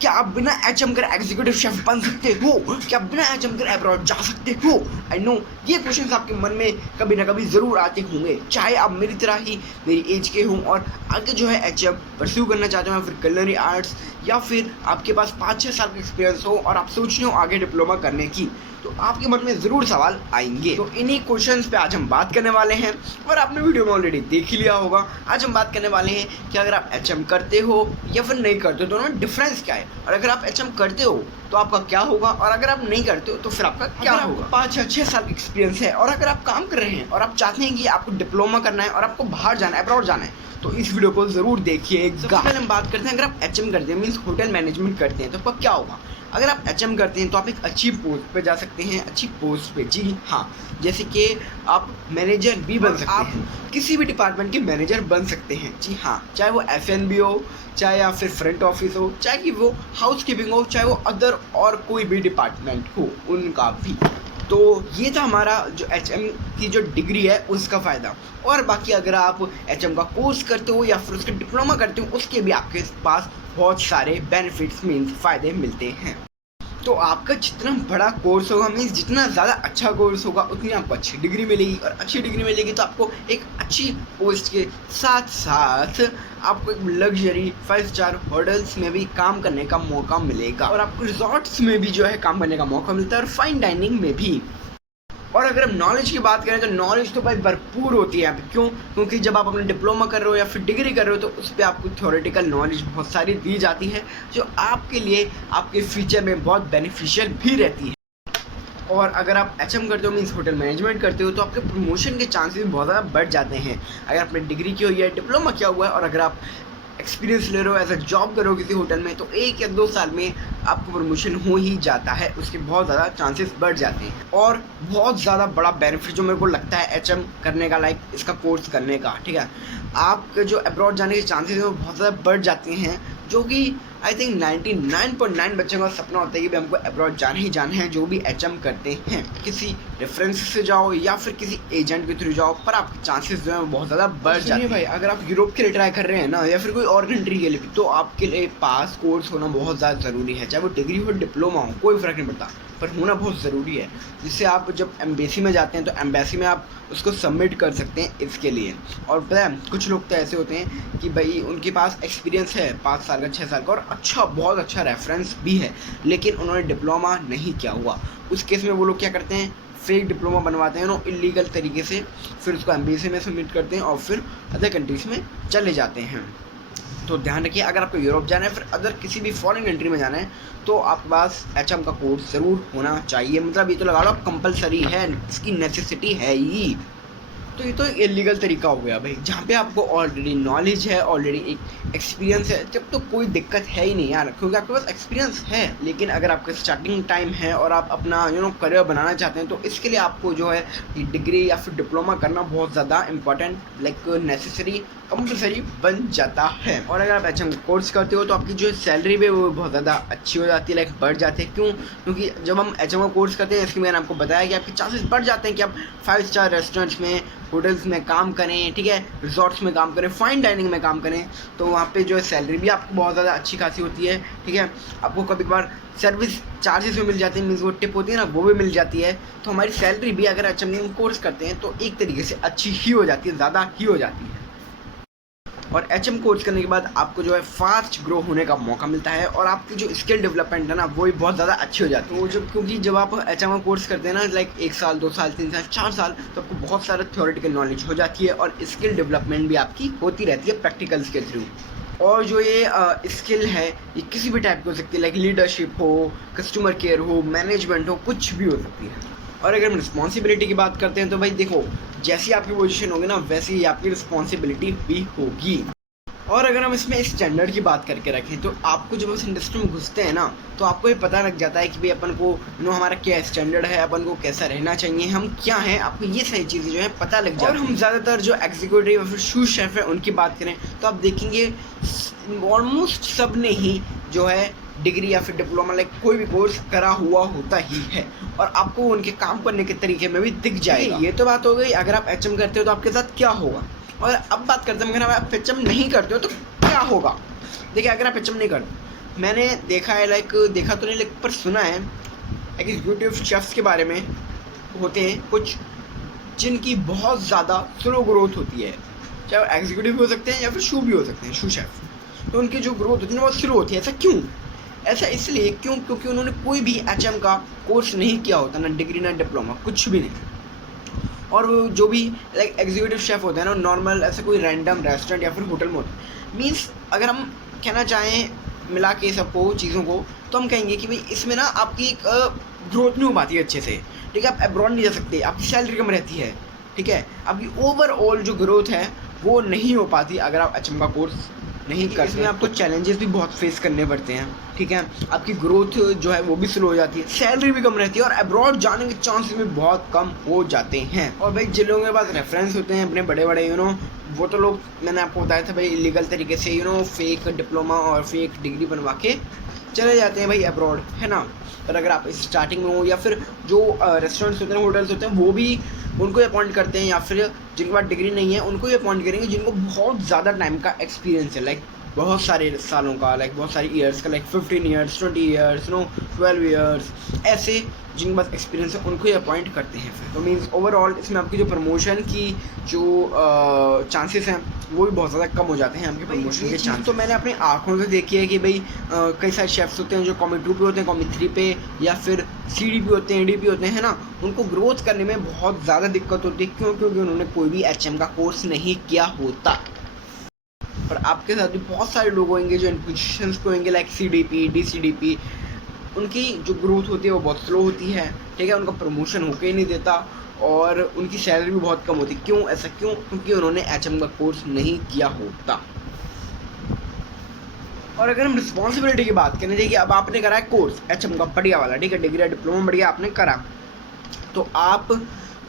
क्या आप बिना एचएम कर एग्जीक्यूटिव शेफ बन सकते हो? क्या बिना एचएम कर अब्रॉड जा सकते हो? आई नो ये क्वेश्चंस आपके मन में कभी ना कभी ज़रूर आते होंगे, चाहे आप मेरी तरह ही मेरी एज के हों और आगे जो है एचएम परस्यू करना चाहते हो, या फिर culinary आर्ट्स, या फिर आपके पास 5-6 साल का एक्सपीरियंस हो और आप सोच रहे हो आगे डिप्लोमा करने की, तो आपके मन में ज़रूर सवाल आएंगे। तो इन्हीं क्वेश्चंस पे आज हम बात करने वाले हैं और आपने वीडियो में ऑलरेडी देख ही लिया होगा। आज हम बात करने वाले हैं कि अगर आप एचएम करते हो या फिर नहीं करते हो, दोनों में डिफरेंस क्या है, और अगर आप एचएम करते हो तो आपका क्या होगा, और अगर आप नहीं करते हो तो फिर आपका क्या होगा। 5-6 साल का एक्सपीरियंस है और अगर आप काम कर रहे हैं और आप चाहते हैं कि आपको डिप्लोमा करना है और आपको बाहर जाना है, अब्रॉड जाना है, तो इस वीडियो को ज़रूर देखिएगा। सबसे पहले हम बात करते हैं, अगर आप एचएम करते हैं मीन्स होटल मैनेजमेंट करते हैं, तो आपका क्या होगा। अगर आप एचएम करते हैं तो आप एक अच्छी पोस्ट पे जा सकते हैं, अच्छी पोस्ट पे, जी हाँ, जैसे कि आप मैनेजर भी बन सकते हैं, किसी भी डिपार्टमेंट के मैनेजर बन सकते हैं, जी हाँ, चाहे वो एफएनबी हो, चाहे या फिर फ्रंट ऑफिस हो, चाहे कि वो हाउस कीपिंग हो, चाहे वो अदर और कोई भी डिपार्टमेंट हो उनका भी। तो ये था हमारा जो एचएम की जो डिग्री है उसका फ़ायदा। और बाकी अगर आप एचएम का कोर्स करते हो या फिर उसका डिप्लोमा करते हो, उसके भी आपके पास बहुत सारे बेनिफिट्स मीन्स फ़ायदे मिलते हैं। तो आपका जितना बड़ा कोर्स होगा मीन्स जितना ज़्यादा अच्छा कोर्स होगा उतनी आपको अच्छी डिग्री मिलेगी, और अच्छी डिग्री मिलेगी तो आपको एक अच्छी पोस्ट के साथ साथ आपको एक लग्जरी 5 स्टार होटल्स में भी काम करने का मौका मिलेगा, और आपको रिजॉर्ट्स में भी जो है काम करने का मौका मिलता है, और फाइन डाइनिंग में भी। और अगर हम नॉलेज की बात करें तो नॉलेज तो भाई भरपूर होती है यहाँ पे। क्यों? क्योंकि जब आप अपने डिप्लोमा कर रहे हो या फिर डिग्री कर रहे हो तो उस पर आपको थ्योरेटिकल नॉलेज बहुत सारी दी जाती है, जो आपके लिए आपके फ्यूचर में बहुत बेनिफिशियल भी रहती है। और अगर आप एचएम करते हो मीन्स होटल मैनेजमेंट करते हो, तो आपके प्रमोशन के चांसेस भी बहुत ज़्यादा बढ़ जाते हैं। अगर आपने डिग्री की हुई है, डिप्लोमा किया हुआ है, और अगर आप एक्सपीरियंस ले रहे हो, एज अ जॉब करो किसी होटल में, तो 1 या 2 साल में आपको प्रमोशन हो ही जाता है, उसके बहुत ज़्यादा चांसेस बढ़ जाते हैं। और बहुत ज़्यादा बड़ा बेनिफिट जो मेरे को लगता है एचएम करने का, लाइक इसका कोर्स करने का, ठीक है, आपके जो अब्रॉड जाने के चांसेस हैं वो बहुत ज़्यादा बढ़ जाते हैं, जो कि आई थिंक 99.9 बच्चों का सपना होता है कि भाई हमको अब्रॉड जाना ही जाना है, जो भी एचएम करते हैं। किसी रेफरेंस से जाओ या फिर किसी एजेंट के थ्रू जाओ, पर आपके चांसेस जो हैं बहुत ज़्यादा बढ़ जाते हैं। भाई अगर आप यूरोप के लिए ट्राई कर रहे हैं ना, या फिर कोई और कंट्री के लिए, तो आपके लिए पास कोर्स होना बहुत ज़्यादा ज़रूरी है, चाहे वो डिग्री हो डिप्लोमा हो, कोई फ़र्क नहीं पड़ता, पर होना बहुत ज़रूरी है, जिससे आप जब एम्बेसी में जाते हैं तो एम्बेसी में आप उसको सबमिट कर सकते हैं इसके लिए। और पता है कुछ लोग तो ऐसे होते हैं कि भाई उनके पास एक्सपीरियंस है 5 साल का, 6 साल का, और अच्छा बहुत अच्छा रेफरेंस भी है, लेकिन उन्होंने डिप्लोमा नहीं किया हुआ। उस केस में वो लोग क्या करते हैं, फेक डिप्लोमा बनवाते हैं, इलीगल तरीके से, फिर उसको एम्बेसी में सबमिट करते हैं और फिर अदर कंट्रीज़ में चले जाते हैं। तो ध्यान रखिए, अगर आपको यूरोप जाना है फिर अदर किसी भी फॉरेन कंट्री में जाना है, तो आपके पास एचएम का कोर्स ज़रूर होना चाहिए। मतलब ये तो लगा लो कंपलसरी है, इसकी नेसेसिटी है ही। तो ये तो इलीगल तरीका हो गया भाई, जहाँ पे आपको ऑलरेडी नॉलेज है, ऑलरेडी एक एक्सपीरियंस है, जब तो कोई दिक्कत है ही नहीं यार, क्योंकि आपके पास एक्सपीरियंस है। लेकिन अगर आपका स्टार्टिंग टाइम है और आप अपना करियर बनाना चाहते हैं, तो इसके लिए आपको जो है डिग्री या फिर डिप्लोमा करना बहुत ज़्यादा इंपॉर्टेंट, लाइक नेसेसरी, कंपलसरी बन जाता है। और अगर आप एचएम कोर्स करते हो तो आपकी जो सैलरी भी वो बहुत ज़्यादा अच्छी हो जाती है, लाइक बढ़ जाती है। क्यों? क्योंकि जब हम एचएम का कोर्स करते हैं, इसके मैंने आपको बताया कि आपके चांसेस बढ़ जाते हैं कि आप 5 स्टार रेस्टोरेंट्स में, होटल्स में काम करें, ठीक है, रिजॉर्ट्स में काम करें, फाइन डाइनिंग में काम करें, तो वहाँ पे जो है सैलरी भी आपको बहुत ज़्यादा अच्छी खासी होती है, ठीक है। आपको कभी कभार सर्विस चार्जेस भी मिल जाते हैं, मीन्स वो टिप होती है ना, वो भी मिल जाती है। तो हमारी सैलरी भी अगर एचएम कोर्स करते हैं तो एक तरीके से अच्छी ही हो जाती है, ज़्यादा ही हो जाती है। और एचएम कोर्स करने के बाद आपको जो है फास्ट ग्रो होने का मौका मिलता है, और आपकी जो स्किल डेवलपमेंट है ना वो भी बहुत ज़्यादा अच्छी हो जाती है। तो क्योंकि जब आप एचएम कोर्स करते हैं ना, लाइक 1 साल, 2 साल, 3 साल, 4 साल, तो आपको बहुत सारा थ्योरेटिकल नॉलेज हो जाती है, और स्किल डेवलपमेंट भी आपकी होती रहती है प्रैक्टिकल्स के थ्रू। और जो ये स्किल है ये किसी भी टाइप की हो सकती है, लाइक लीडरशिप हो, कस्टमर केयर हो, मैनेजमेंट हो, कुछ भी हो सकती है। और अगर हम रिस्पॉन्सिबिलिटी की बात करते हैं तो भाई देखो, जैसी आपकी पोजीशन होगी ना वैसी ही आपकी रिस्पॉन्सिबिलिटी भी होगी। और अगर हम इसमें स्टैंडर्ड की बात करके रखें तो आपको जब उस इंडस्ट्री में घुसते हैं ना, तो आपको ये पता लग जाता है कि भाई अपन को हमारा क्या स्टैंडर्ड है, अपन को कैसा रहना चाहिए, हम क्या हैं, आपको ये सही चीज़ें जो है पता लग जाती है। और हम ज़्यादातर जो एग्जीक्यूटिव या फिर शूज शेफ है उनकी बात करें तो आप देखेंगे ऑलमोस्ट सब ने ही जो है डिग्री या फिर डिप्लोमा, लाइक कोई भी कोर्स करा हुआ होता ही है, और आपको उनके काम करने के तरीके में भी दिख जाएगा। ये तो बात हो गई अगर आप एचएम करते हो तो आपके साथ क्या होगा। और अब बात करते हैं अगर आप एचएम नहीं करते हो तो क्या होगा। देखिए, अगर आप एचएम नहीं करते मैंने देखा है, देखा तो नहीं पर सुना है एग्जीक्यूटिव शेफ्स के बारे में, होते हैं कुछ जिनकी बहुत ज़्यादा स्लो ग्रोथ होती है, चाहे वो एग्जीक्यूटिव भी हो सकते हैं या फिर शू भी हो सकते हैं, शू शेफ। तो उनकी जो ग्रोथ होती है बहुत स्लो होती है। ऐसा क्यों? ऐसा इसलिए क्योंकि उन्होंने कोई भी HM का कोर्स नहीं किया होता, ना डिग्री ना डिप्लोमा, कुछ भी नहीं। और वो जो भी एग्जीक्यूटिव शेफ होते हैं ना, नॉर्मल ऐसे कोई रैंडम रेस्टोरेंट या फिर होटल में होते हैं। मीन्स अगर हम कहना चाहें मिला के सबको चीज़ों को, तो हम कहेंगे कि भाई इसमें ना आपकी एक ग्रोथ नहीं हो पाती है अच्छे से, ठीक है। आप अब्रॉड नहीं जा सकते, आपकी सैलरी कम रहती है, ठीक है। आपकी ओवरऑल जो ग्रोथ है वो नहीं हो पाती अगर आप HM का कोर्स नहीं करते। इसमें आपको चैलेंजेस भी बहुत फेस करने पड़ते हैं, ठीक है। आपकी ग्रोथ जो है वो भी स्लो हो जाती है, सैलरी भी कम रहती है और अब्रॉड जाने के चांसेस भी बहुत कम हो जाते हैं। और भाई जिन लोगों के पास रेफरेंस होते हैं अपने बड़े बड़े वो तो लोग, मैंने आपको बताया था भाई, इलीगल तरीके से फेक डिप्लोमा और फेक डिग्री बनवा के चले जाते हैं भाई अब्रॉड, है ना। पर अगर आप स्टार्टिंग में हो या फिर जो रेस्टोरेंट्स होते हैं, होटल्स होते हैं, वो भी उनको अपॉइंट करते हैं, या फिर जिनके पास डिग्री नहीं है उनको ही अपॉइंट करेंगे जिनको बहुत ज़्यादा टाइम का एक्सपीरियंस है, बहुत सारे सालों का, बहुत सारी ईयर्स का, 15 ईयर्स 20 ईयर्स 12 ईयर्स, ऐसे जिनके पास एक्सपीरियंस है उनको ही अपॉइंट करते हैं फिर। तो मीन्स ओवरऑल इसमें आपकी जो प्रमोशन की जो चांसेस हैं वो भी बहुत ज़्यादा कम हो जाते हैं आपके प्रमोशन के चांस। तो मैंने अपनी आंखों से देखी है कि भाई कई सारे शेफ्स होते हैं जो कॉमी 2 पे होते हैं, कॉमी 3 पे या फिर CD पे होते हैं, AD पे होते हैं, है ना। उनको ग्रोथ करने में बहुत ज़्यादा दिक्कत होती है, क्योंकि उन्होंने कोई भी HM का कोर्स नहीं किया होता। और आपके साथ भी बहुत सारे लोग होंगे जो इन पोजिशंस पे होंगे, CDP DCDP, उनकी जो ग्रोथ होती है वो बहुत स्लो होती है, ठीक है। उनका प्रमोशन होके ही नहीं देता और उनकी सैलरी भी बहुत कम होती है। क्यों? ऐसा क्यों? क्योंकि उन्होंने HM का कोर्स नहीं किया होता। और अगर हम रिस्पॉन्सिबिलिटी की बात करें, देखिए अब आपने करा है कोर्स HM का बढ़िया वाला, ठीक है, डिग्री डिप्लोमा बढ़िया आपने करा, तो आप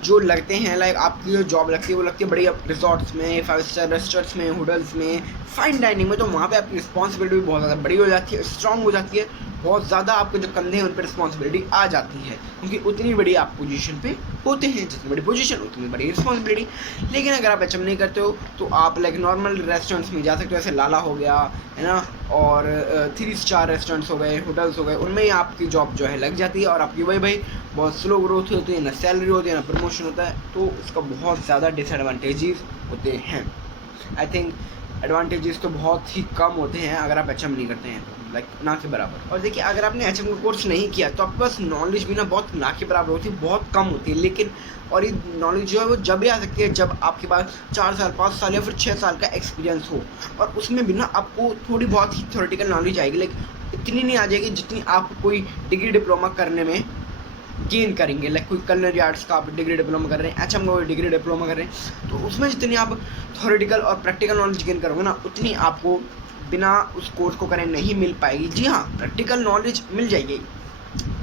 जो लगते हैं आपकी जो जॉब लगती है वो लगती है बढ़िया रिजॉर्ट्स में, 5 स्टार रेस्टोरेंट्स में, होटल्स में, फाइन डाइनिंग में। तो वहाँ पे आपकी रिस्पॉन्सिबिलिटी भी बहुत ज़्यादा बड़ी हो जाती है, स्ट्रांग हो जाती है, बहुत ज़्यादा आपके जो कंधे हैं उन पर रिस्पॉन्सिबिलिटी आ जाती है, क्योंकि उतनी बड़ी आप पोजीशन पे होते हैं, जितनी बड़ी पोजीशन उतनी बड़ी रिस्पॉन्सिबिलिटी। लेकिन अगर आप HM नहीं करते हो तो आप नॉर्मल रेस्टोरेंट्स में जा सकते हो, जैसे लाला हो गया, है ना, और 3 स्टार रेस्टोरेंट्स हो गए, होटल्स हो गए, उनमें ही आपकी जॉब जो है लग जाती है और आपकी वही भाई बहुत स्लो ग्रोथ होती है, ना सैलरी होती है ना प्रमोशन होता है। तो उसका बहुत ज़्यादा डिसएडवांटेजेस होते हैं। आई थिंक एडवांटेजेस तो बहुत ही कम होते हैं अगर आप HM नहीं करते हैं तो, ना के बराबर। और देखिए अगर आपने HM का कोर्स नहीं किया तो आपके पास नॉलेज भी ना बहुत ना के बराबर होती है, बहुत कम होती है। लेकिन और ये नॉलेज जो है वो जब भी आ सकती है जब आपके पास 4 साल 5 साल या फिर 6 साल का एक्सपीरियंस हो, और उसमें भी ना आपको थोड़ी बहुत ही थ्योरेटिकल नॉलेज आएगी, इतनी नहीं आ जाएगी जितनी आप कोई डिग्री डिप्लोमा करने में गेन करेंगे। कोई कलनरी आर्ट्स का आप डिग्री डिप्लोमा कर रहे हैं, HM का डिग्री डिप्लोमा कर रहे हैं, तो उसमें जितनी आप थ्योरेटिकल और प्रैक्टिकल नॉलेज गेन करोगे ना, उतनी आपको बिना उस कोर्स को करे नहीं मिल पाएगी। जी हाँ, प्रैक्टिकल नॉलेज मिल जाएगी,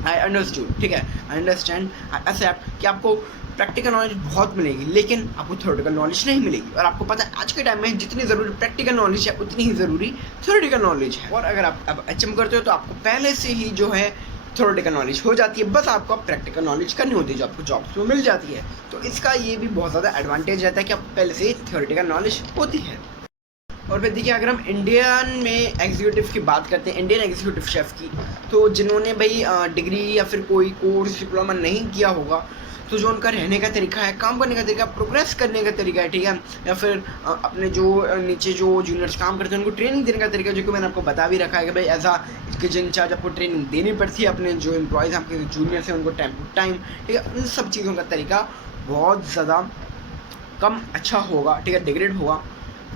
आई अंडरस्टूड, ठीक है, आई अंडरस्टैंड, आई एक्सेप्ट कि आपको प्रैक्टिकल नॉलेज बहुत मिलेगी, लेकिन आपको थ्योरेटिकल नॉलेज नहीं मिलेगी। और आपको पता है आज के टाइम में जितनी ज़रूरी प्रैक्टिकल नॉलेज है उतनी ही ज़रूरी थ्योरेटिकल नॉलेज है। और अगर आप अब HM करते हो तो आपको पहले से ही जो है थ्योरेटिकल नॉलेज हो जाती है, बस आपको प्रैक्टिकल नॉलेज करनी होती है जो आपको जॉब्स में मिल जाती है। तो इसका ये भी बहुत ज़्यादा एडवांटेज रहता है कि आपको पहले से ही थ्योरेटिकल नॉलेज होती है। और फिर देखिए अगर हम इंडियन में एग्जीक्यूटिव की बात करते हैं, इंडियन एग्जीक्यूटिव शेफ़ की, तो जिन्होंने भाई डिग्री या फिर कोई कोर्स डिप्लोमा नहीं किया होगा, तो जो उनका रहने का तरीका है, काम करने का तरीका, प्रोग्रेस करने का तरीका है, ठीक है, या फिर अपने जो नीचे जो जूनियर्स काम करते हैं उनको ट्रेनिंग देने का तरीका, जो कि मैंने आपको बता भी रखा है कि भाई एज आ किचन इंचार्ज आपको ट्रेनिंग देनी पड़ती है अपने जो एम्प्लॉयज़ आपके जूनियर्स हैं उनको टाइम टू टाइम, ठीक है। उन सब चीज़ों का तरीका बहुत ज़्यादा कम अच्छा होगा, ठीक है, डिग्रेड होगा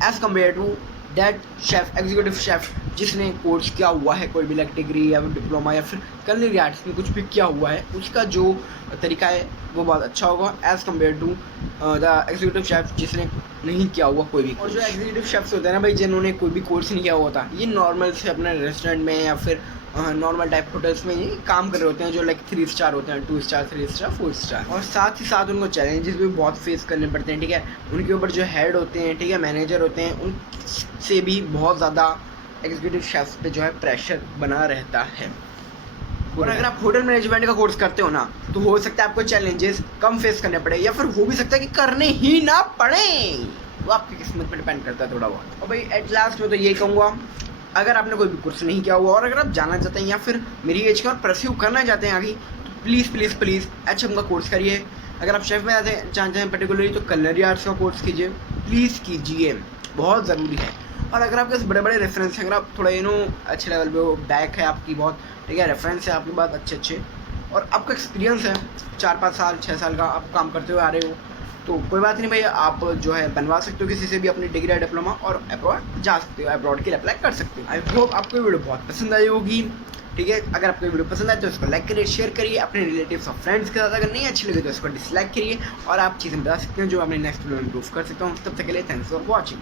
as compared to that chef, executive chef जिसने कोर्स किया हुआ है, कोई भी डिग्री या डिप्लोमा या फिर कलनरी आर्ट्स में कुछ भी किया हुआ है, उसका जो तरीका है वो बहुत अच्छा होगा as compared to the executive chef जिसने नहीं किया हुआ कोई भी। और जो एग्जीक्यूटिव शेफ्स होते हैं ना भाई, जिन्होंने कोई भी कोर्स नहीं किया हुआ होता, ये नॉर्मल से अपने रेस्टोरेंट में या फिर नॉर्मल टाइप होटल्स में ये काम कर रहे होते हैं जो 3 स्टार होते हैं, 2 स्टार 3 स्टार 4 स्टार। और साथ ही साथ उनको चैलेंजेस भी बहुत फेस करने पड़ते हैं, ठीक है। उनके ऊपर जो हेड होते हैं, ठीक है, मैनेजर होते हैं, उनसे भी बहुत ज़्यादा एग्जीक्यूटिव शेफ्स पे जो है प्रेशर बना रहता है। और अगर आप होटल मैनेजमेंट का कोर्स करते हो ना, तो हो सकता है आपको चैलेंजेस कम फेस करने पड़े, या फिर हो भी सकता है कि करने ही ना पड़े, वो आपकी किस्मत पर डिपेंड करता है थोड़ा बहुत। और भाई एट लास्ट में तो यही कहूँगा, अगर आपने कोई भी कोर्स नहीं किया हुआ और अगर आप जानना चाहते हैं या फिर मेरी एज का और परस्यू करना चाहते हैं आगे, तो प्लीज़ HM का कोर्स करिए। अगर आप शेफ में चाहते हैं पर्टिकुलरली तो कलरी आर्ट्स का कोर्स कीजिए, प्लीज़ कीजिए, बहुत ज़रूरी है। और अगर आपके पास बड़े बड़े रेफरेंस हैं, अगर आप थोड़ा अच्छे लेवल पे हो, बैक है आपकी बहुत, ठीक है, रेफरेंस है आपके पास अच्छे और आपका एक्सपीरियंस है 4-5 साल 6 साल का आप काम करते हुए आ रहे हो, तो कोई बात नहीं भैया, आप जो है बनवा सकते हो किसी से भी अपनी डिग्री या डिप्लोमा और अब्रॉड जा सकते हो, अब्रॉड के लिए अप्लाई कर सकते हो। आई होप आपको ये वीडियो बहुत पसंद आई होगी, ठीक है। अगर आपको ये वीडियो पसंद आए तो इसको लाइक करिए, शेयर करिए अपने रिलेटिव्स और फ्रेंड्स के साथ। अगर नहीं अच्छी लगे तो इसको डिसलाइक करिए और आप चीज़ें बता सकते हैं जो अपने नेक्स्ट वीडियो में इम्प्रूव कर सकता हूँ। तब तक के लिए थैंक्स फॉर वॉचिंग।